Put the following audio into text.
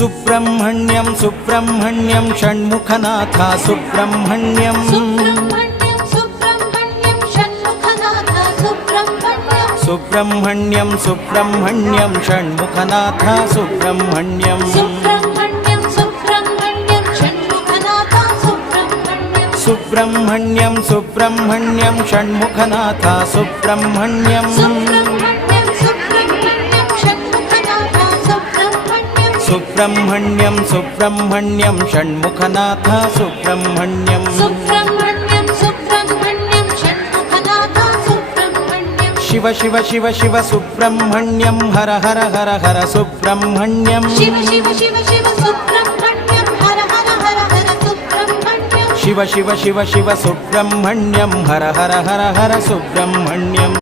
Subrahmanyam Subrahmanyam Shanmukhanath Subrahmanyam Subrahmanyam Subrahmanyam Shanmukhanath Subrahmanyam Subrahmanyam Subrahmanyam Shanmukhanath Subrahmanyam Subrahmanyam Subrahmanyam Shanmukhanath Subrahmanyam Shiva Shiva Shiva Shiva Subrahmanyam Har Har Har Har Subrahmanyam Shiva Shiva Shiva Shiva Subrahmanyam Har Har Har Har Subrahmanyam Shiva Shiva Shiva Shiva Subrahmanyam Har Har Har Har Subrahmanyam.